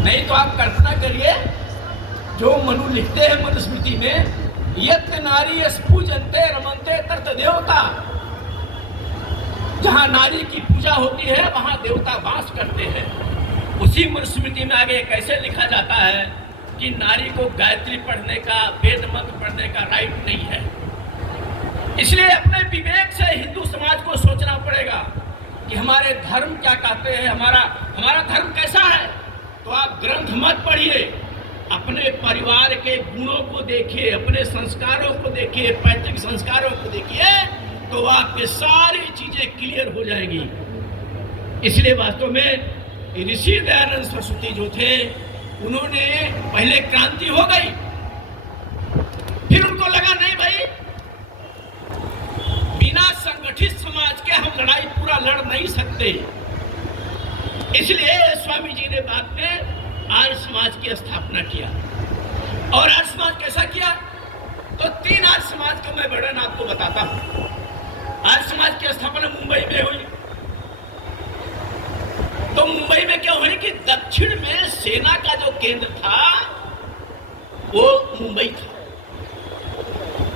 नहीं तो आप कल्पना करिए, जो मनु लिखते हैं मनुस्मृति में, यत्र नारी स्पूजन्ते रमन्ते तत्र देवता, जहां नारी की पूजा होती है वहां देवता वास करते हैं। उसी मनुस्मृति में आगे कैसे लिखा जाता है कि नारी को गायत्री पढ़ने का, वेद मंत्र पढ़ने का राइट नहीं है। इसलिए अपने विवेक से हिंदू समाज को सोचना पड़ेगा कि हमारे धर्म क्या कहते हैं, हमारा धर्म कैसा है। तो आप ग्रंथ मत पढ़िए, अपने परिवार के गुणों को देखिए, अपने संस्कारों को देखिए, पैतृक संस्कारों को देखिए, तो आपके सारी चीजें क्लियर हो जाएंगी। इसलिए वास्तव में ऋषि दयानंद सरस्वती जो थे, उन्होंने पहले क्रांति हो गई, फिर उनको लगा नहीं भाई, बिना संगठित समाज के हम लड़ाई पूरा लड़ नहीं सकते। इसलिए स्वामी जी ने बाद में आर्य समाज की स्थापना किया। और आर्य समाज कैसा किया, तो 3 आर्य समाज का मैं वर्णन आपको बताता हूं। आर्य समाज की स्थापना मुंबई में हुई। तो मुंबई में क्या हुई कि दक्षिण में सेना का जो केंद्र था वो मुंबई था,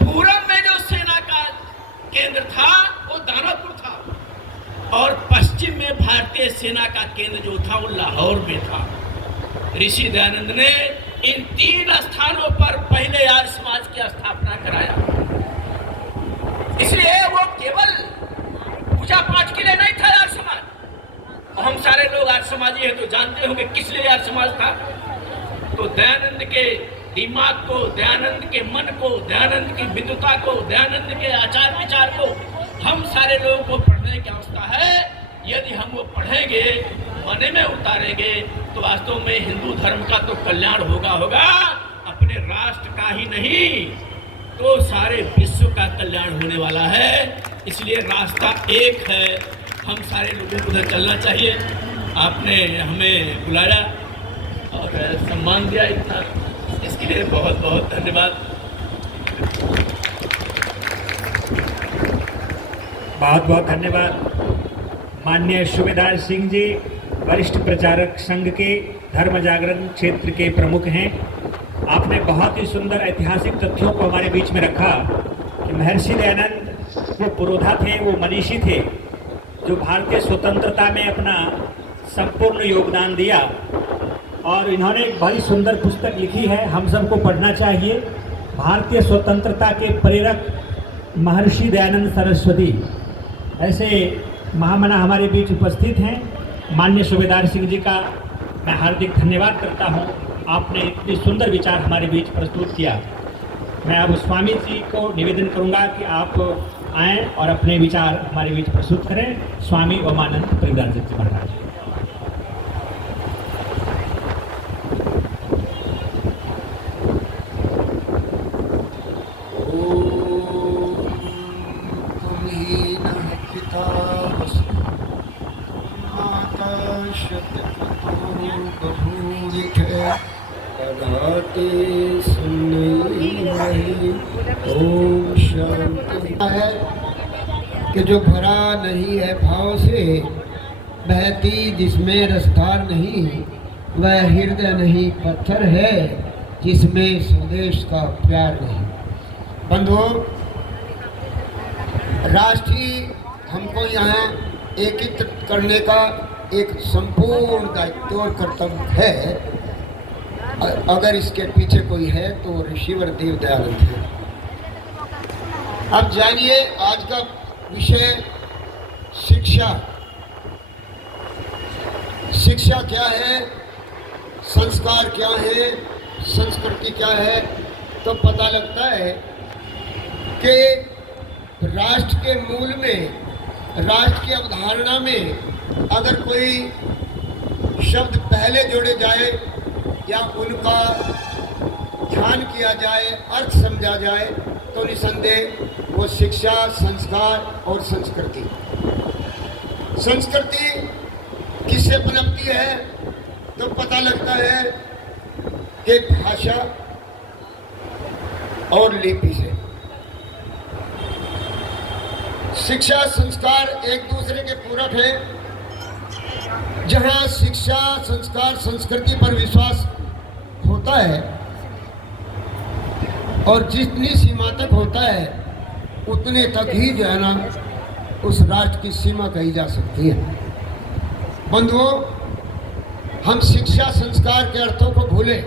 पूरब में जो सेना का केंद्र था वो दानापुर था, और पश्चिम में भारतीय सेना का केंद्र जो था वो लाहौर में था। ऋषि दयानंद ने इन 3 स्थानों पर पहले आर्य समाज की स्थापना कराया। इसलिए वो केवल पूजा पाठ के लिए नहीं था आर्य समाज। हम सारे लोग आर्य समाजी हैं तो जानते होंगे किस लिए आर्य समाज था। तो दयानंद के दिमाग को, दयानंद के मन को, दयानंद की विद्वता को, दयानंद के आचार विचार को हम सारे लोगों को पढ़ने की आवश्यकता है। यदि हम वो पढ़ेंगे, मने में उतारेंगे, तो वास्तव में हिंदू धर्म का तो कल्याण होगा, अपने राष्ट्र का ही नहीं तो सारे विश्व का कल्याण होने वाला है। इसलिए रास्ता एक है, हम सारे लोगों को उधर चलना चाहिए। आपने हमें बुलाया और सम्मान दिया इतना, इसके लिए बहुत बहुत धन्यवाद। बहुत बहुत धन्यवाद। माननीय सूबेदार सिंह जी वरिष्ठ प्रचारक संघ के धर्म जागरण क्षेत्र के प्रमुख हैं। आपने बहुत ही सुंदर ऐतिहासिक तथ्यों को हमारे बीच में रखा कि महर्षि दयानंद वो पुरोधा थे, वो मनीषी थे, जो भारतीय स्वतंत्रता में अपना संपूर्ण योगदान दिया। और इन्होंने एक बड़ी सुंदर पुस्तक लिखी है, हम सबको पढ़ना चाहिए। भारतीय स्वतंत्रता के प्रेरक महर्षि दयानंद सरस्वती, ऐसे महामना हमारे बीच उपस्थित हैं। माननीय सूबेदार सिंह जी का मैं हार्दिक धन्यवाद करता हूं, आपने इतनी सुंदर विचार हमारे बीच प्रस्तुत किया। मैं अब स्वामी जी को निवेदन करूंगा कि आप आएँ और अपने विचार हमारे बीच प्रस्तुत करें। स्वामी ओमानंद परिवराजक जी महाराज। है कि जो भरा नहीं है भाव से, बहती जिसमें रसधार नहीं, वह हृदय नहीं पत्थर है जिसमें स्वदेश का प्यार नहीं। बंधुओं, राष्ट्रीय हमको यहाँ एकीकृत करने का एक संपूर्ण दायित्व और कर्तव्य है। अगर इसके पीछे कोई है तो ऋषिवर देव दयानंद है। अब जानिए आज का विषय शिक्षा। शिक्षा क्या है, संस्कार क्या है, संस्कृति क्या है, तो पता लगता है कि राष्ट्र के मूल में, राष्ट्र की अवधारणा में अगर कोई शब्द पहले जोड़े जाए या उनका ध्यान किया जाए, अर्थ समझा जाए, तो निसंदेह वो शिक्षा, संस्कार और संस्कृति। संस्कृति किससे पनपती है, तो पता लगता है कि भाषा और लिपि से। शिक्षा संस्कार एक दूसरे के पूरक हैं। जहाँ शिक्षा, संस्कार, संस्कृति पर विश्वास होता है और जितनी सीमा तक होता है उतने तक ही जो है ना उस राष्ट्र की सीमा कही जा सकती है। बंधुओं, हम शिक्षा संस्कार के अर्थों को भूले,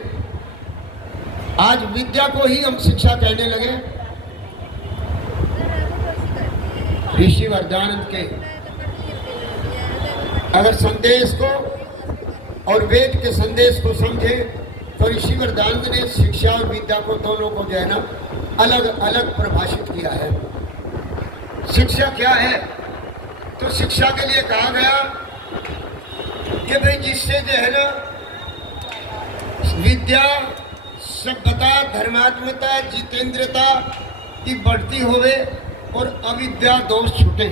आज विद्या को ही हम शिक्षा कहने लगे। ऋषि वरदानंद के अगर संदेश को और वेद के संदेश को समझे तो ऋषि वरदानंद ने शिक्षा और विद्या को दोनों को जो है ना अलग अलग परिभाषित किया है। शिक्षा क्या है? तो शिक्षा के लिए कहा गया कि भाई जिससे जो है ना विद्या, सभ्यता, धर्मात्मता, जितेंद्रता की बढ़ती होवे और अविद्या दोष छूटे।